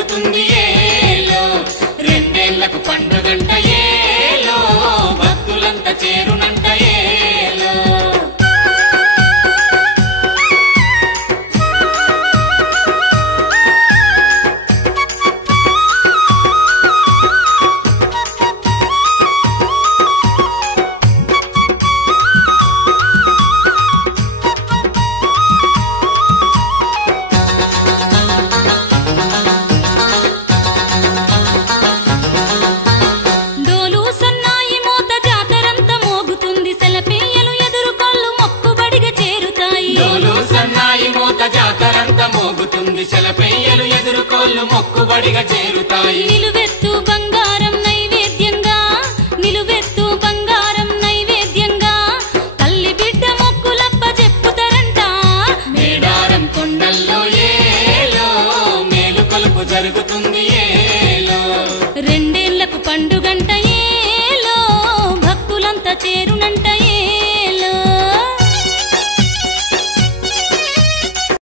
జరుగుతుంది ఏలో రెండేళ్లకు పండుగంట ఏలో భక్తులంతా చేరునంట ఏలో శలపెయ్యలు ఎదురుకోళ్ళు మొక్కుబడిగా చేరుతాయి నిలువెత్తు బంగారం నైవేద్యంగా నిలువెత్తు బంగారం నైవేద్యంగా తల్లి బిడ్డ మొక్కులప్ప చెప్పుతారంట మేడారం కొండల్లో ఏలో మేలు కొలుపు జరుగుతుంది